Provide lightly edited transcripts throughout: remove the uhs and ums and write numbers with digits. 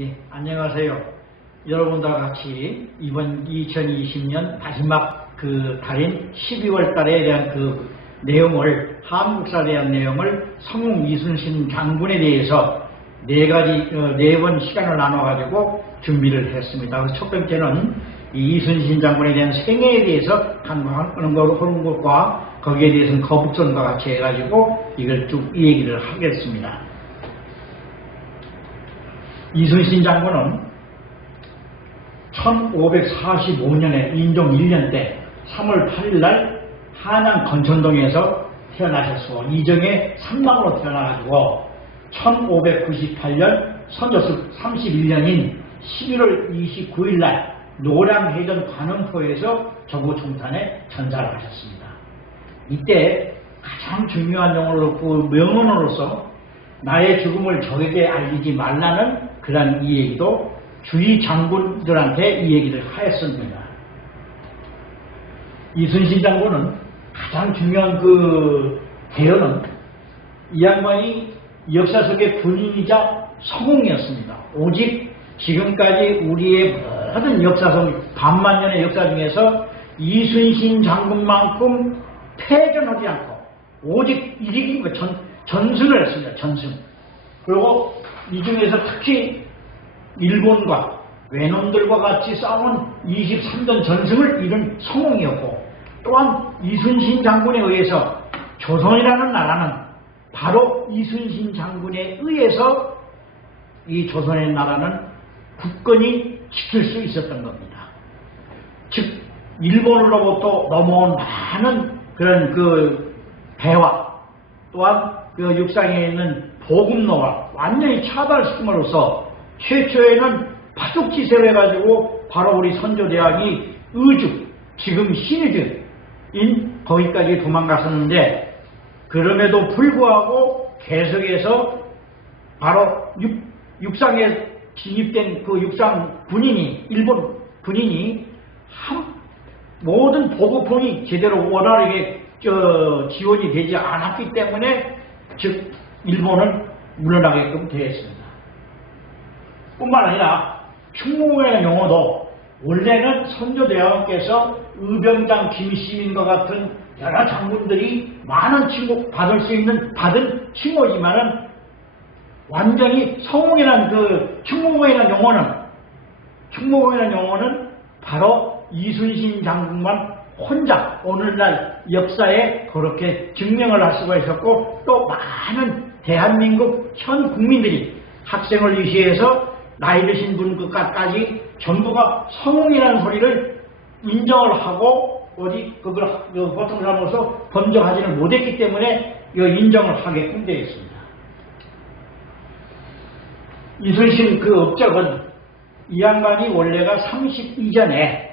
예, 안녕하세요. 여러분들과 같이 이번 2020년 마지막 달인 12월 달에 대한 내용을, 한국사에 대한 내용을 성웅 이순신 장군에 대해서 네 번 시간을 나눠가지고 준비를 했습니다. 첫 번째는 이 이순신 장군에 대한 생애에 대해서 하는 것과 거기에 대해서는 거북선과 같이 해가지고 이걸 쭉 이 얘기를 하겠습니다. 이순신 장군은 1545년에 인종 1년 때 3월 8일 날 한양 건천동에서 태어나셨고 이정의 삼남으로 태어나가지고 1598년 선조습 31년인 11월 29일 날 노량해전 관음포에서 정부총탄에 전사를 하셨습니다. 이때 가장 중요한 명언으로서 나의 죽음을 적에게 알리지 말라는 그런 이 얘기도 주위 장군들한테 이 얘기를 하였습니다. 이순신 장군은 가장 중요한 대언은 이 양반이 역사 속의 군인이자 성웅이었습니다. 오직 지금까지 우리의 모든 역사 속 반만년의 역사 중에서 이순신 장군만큼 패전하지 않고 오직 이기긴 전승을 했습니다. 전승. 그리고 이 중에서 특히 일본과 외놈들과 같이 싸운 23전 전승을 이룬 성웅이었고, 또한 이순신 장군에 의해서 조선이라는 나라는 바로 이순신 장군에 의해서 이 조선의 나라는 굳건히 지킬 수 있었던 겁니다. 즉 일본으로부터 넘어온 많은 그런 배와 또한 육상에 있는 보급로와 완전히 차단시킴으로써 최초에는 파죽지세를 해가지고 바로 우리 선조대왕이 의주, 지금 신의주인 거기까지 도망갔었는데, 그럼에도 불구하고 계속해서 바로 육상에 진입된 육상 군인이, 일본 군인이 모든 보급품이 제대로 원활하게 지원이 되지 않았기 때문에 즉 일본은 물러나게끔 되었습니다. 뿐만 아니라 충무공의 용어도 원래는 선조대왕께서 의병장 김시민과 같은 여러 장군들이 많은 칭호 받을 수 있는 받은 칭호지만은 완전히 성웅이라는 충무공이라는 용어는 바로 이순신 장군만 혼자 오늘날 역사에 그렇게 증명을 할 수가 있었고, 또 많은 대한민국 현 국민들이 학생을 유시해서 나이 드신 분까지 전부가 성웅이라는 소리를 인정을 하고 그걸 보통 사람으로서 범정하지는 못했기 때문에 인정을 하게끔 되어 있습니다. 이순신 업적은 이 양반이 원래가 32전에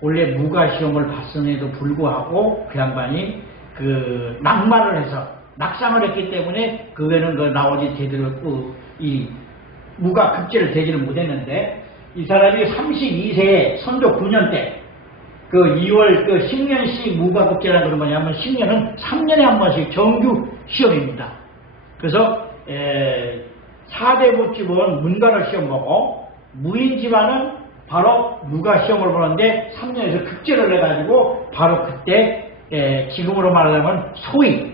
원래 무과시험을 봤음에도 불구하고 그 양반이 낙마를 해서 낙상을 했기 때문에 그거는 나오지 제대로 이 무과급제를 되지를 못했는데, 이 사람이 32세에 선조 9년 때 2월 신년시 무과급제라는 건 뭐냐면, 신년은 3년에 한 번씩 정규 시험입니다. 그래서 4대부 집은 문과를 시험 보고 무인 집안은 바로 무과 시험을 보는데 3년에서 급제를 해가지고 바로 그때 지금으로 말하자면 소위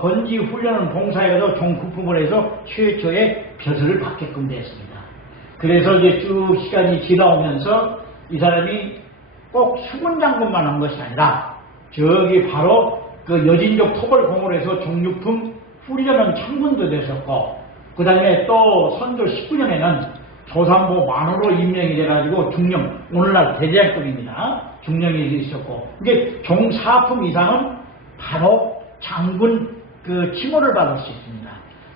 권지 훈련은 봉사해서 종국품을 해서 최초의 벼슬을 받게끔 되었습니다. 그래서 이제 쭉 시간이 지나오면서 이 사람이 꼭 수군 장군만 한 것이 아니라 저기 바로 여진족 토벌 공을 해서 종육품 훈련은 청군도 되셨고, 그 다음에 또 선조 19년에는 조산보 만호로 임명이 돼가지고 중령, 오늘날 대대장급입니다. 중령이 있었고, 이게 종 4품 이상은 바로 장군 칭호를 받을 수 있습니다.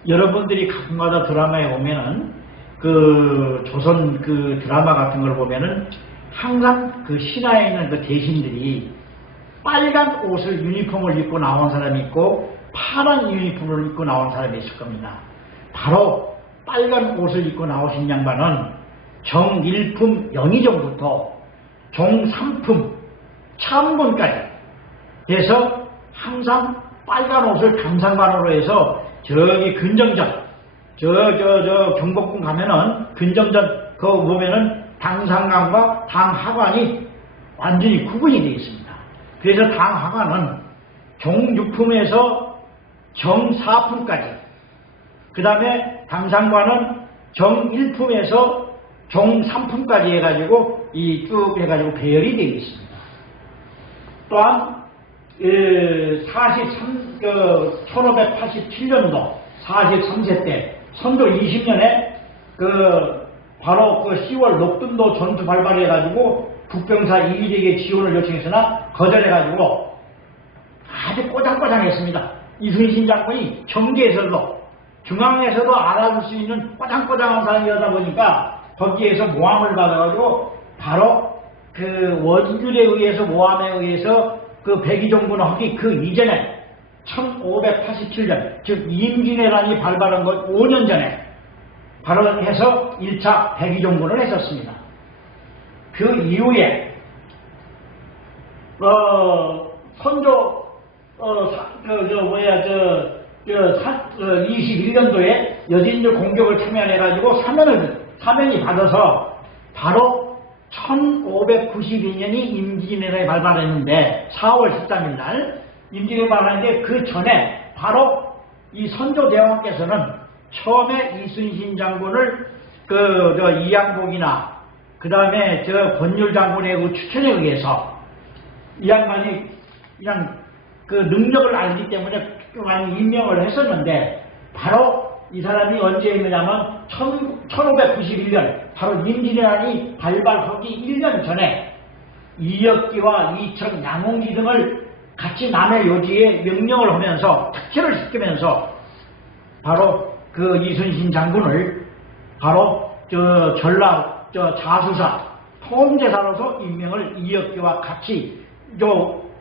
여러분들이 가끔가다 드라마에 보면은 조선 드라마 같은 걸 보면은 항상 신하에 있는 대신들이 빨간 옷을 유니폼을 입고 나온 사람이 있고 파란 유니폼을 입고 나온 사람이 있을 겁니다. 바로 빨간 옷을 입고 나오신 양반은 정 1품 영의정부터 종 3품 참군까지 해서 항상 빨간 옷을 감상반으로 해서 저기 근정전 경복궁 가면은 근정전 그거 보면은 당상관과 당하관이 완전히 구분이 되어 있습니다. 그래서 당하관은 정육품에서 정사품까지, 그 다음에 당상관은 정일품에서 정삼품까지 해가지고 이 쭉 해가지고 배열이 되어 있습니다. 또한 1587년도 43세 때 선조 20년에 바로 10월 녹둔도 전투 발발해가지고 북병사 이기적의 지원을 요청했으나 거절해가지고 아주 꼬장꼬장했습니다. 이순신 장군이 정계에서도 중앙에서도 알아볼 수 있는 꼬장꼬장한 사람이다 보니까 거기에서 모함을 받아가지고 바로 원율에 의해서 모함에 의해서 백의종군을 하기 그 이전에 1587년 즉 임진왜란이 발발한 것 5년 전에 바로 해서 1차 백의종군을 했었습니다. 그 이후에 선조 21년도에 여진주 공격을 참여해가지고 사면이 받아서 바로 1592년이 임진왜란이 발발했는데 4월 13일 날 임진왜란이 발발했는데 그 전에 바로 이 선조대왕께서는 처음에 이순신 장군을 이양복이나 그 다음에 권율 장군의 추천에 의해서 이 양반이 그냥 능력을 알기 때문에 많이 임명을 했었는데 바로 이 사람이 언제 했느냐면 1591년 바로 임진왜란이 발발하기 1년 전에 이역기와 이청, 양홍기 등을 같이 남의 요지에 명령을 하면서 특혜를 시키면서 바로 이순신 장군을 바로 전라 자수사 통제사로서 임명을 이역기와 같이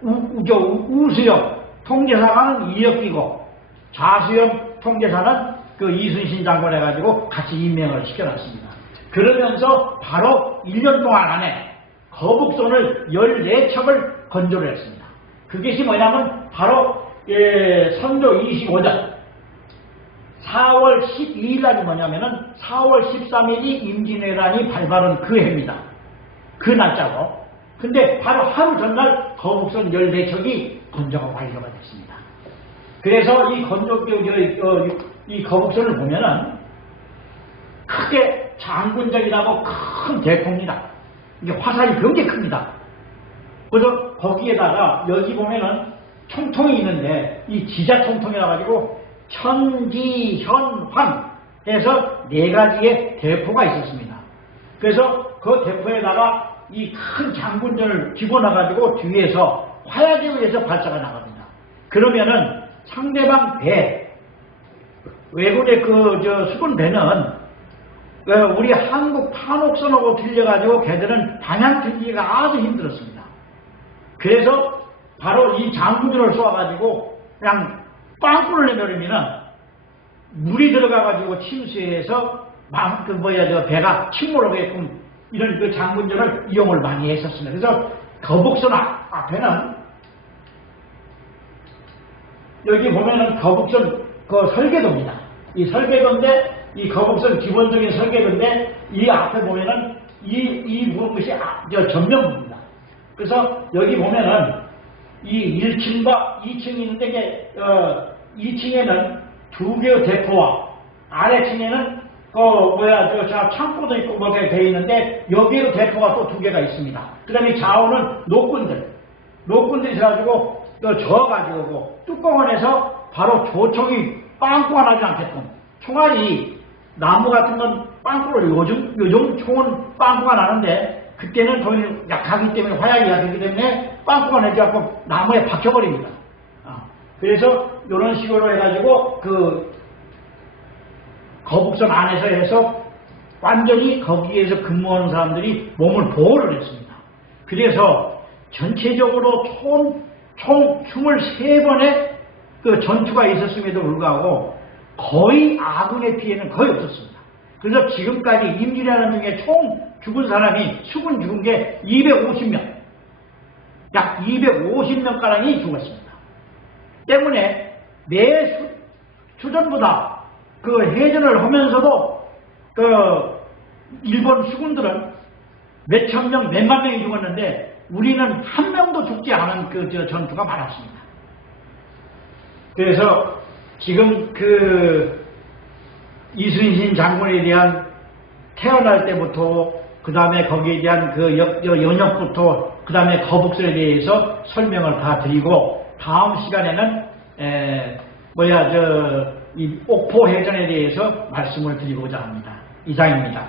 우수영 통제사관은 이역기고 자수영 통제사는 이순신 장군 해가지고 같이 임명을 시켜놨습니다. 그러면서 바로 1년 동안 안에 거북손을 14척을 건조를 했습니다. 그것이 뭐냐면 바로 선조 25년 4월 12일 날이 뭐냐면은 4월 13일이 임진왜란이 발발한 그 해입니다. 그 날짜고. 근데 바로 하루 전날 거북선 14척이 건조가 완료가 됐습니다. 그래서 이 거북선을 보면은 크게 장군정이라고 큰 대포입니다. 이게 화살이 굉장히 큽니다. 그래서 거기에다가 여기 보면은 총통이 있는데 이 지자 총통이라 가지고 천지현환 해서 4가지의 대포가 있었습니다. 그래서 그 대포에다가 이 큰 장군전을 집어넣어가지고 뒤에서 화약에 의해서 발사가 나갑니다. 그러면은 상대방 배, 외국의 수군 배는 우리 한국 판옥선하고 들려가지고 걔들은 방향 틀기가 아주 힘들었습니다. 그래서 바로 이 장군전을 쏘아가지고 그냥 빵꾸를 내버리면은 물이 들어가가지고 침수해서 배가 침몰하게끔 이런 장군전을 이용을 많이 했었습니다. 그래서 거북선 앞에는 여기 보면은 거북선 설계도입니다. 이 설계도인데 이 거북선 기본적인 설계도인데 이 앞에 보면은 이 것이 전면부입니다. 그래서 여기 보면은 이 1층과 2층이 있는데 이게 2층에는 2개의 대포와 아래층에는 창고도 있고 뭐가 되어 있는데 여기에도 대포가 또 2개가 있습니다. 그 다음에 좌우는 노끈들이 있어가지고 저어가지고 뚜껑 안에서 바로 조총이 빵꾸가 나지 않게끔 총알이 나무 같은 건 빵꾸를 요즘 총은 빵꾸가 나는데 그때는 돈이 약하기 때문에 화약이 약하기 때문에 빵꾸가 나지 않고 나무에 박혀버립니다. 그래서 이런 식으로 해가지고 거북선 안에서 해서 완전히 거기에서 근무하는 사람들이 몸을 보호를 했습니다. 그래서 전체적으로 총 23번의 전투가 있었음에도 불구하고 거의 아군의 피해는 거의 없었습니다. 그래서 지금까지 임진왜란 중에 총 죽은 사람이 수군 죽은 게 250명, 약 250명가량이 죽었습니다. 때문에 매 수전보다 그 해전을 하면서도 그 일본 수군들은 몇천 명, 몇만 명이 죽었는데 우리는 한 명도 죽지 않은 그 전투가 많았습니다. 그래서 지금 그 이순신 장군에 대한 태어날 때부터 그 다음에 거기에 대한 그 연역부터 그 다음에 거북선에 대해서 설명을 다 드리고 다음 시간에는 이 옥포해전에 대해서 말씀을 드리고자 합니다. 이상입니다.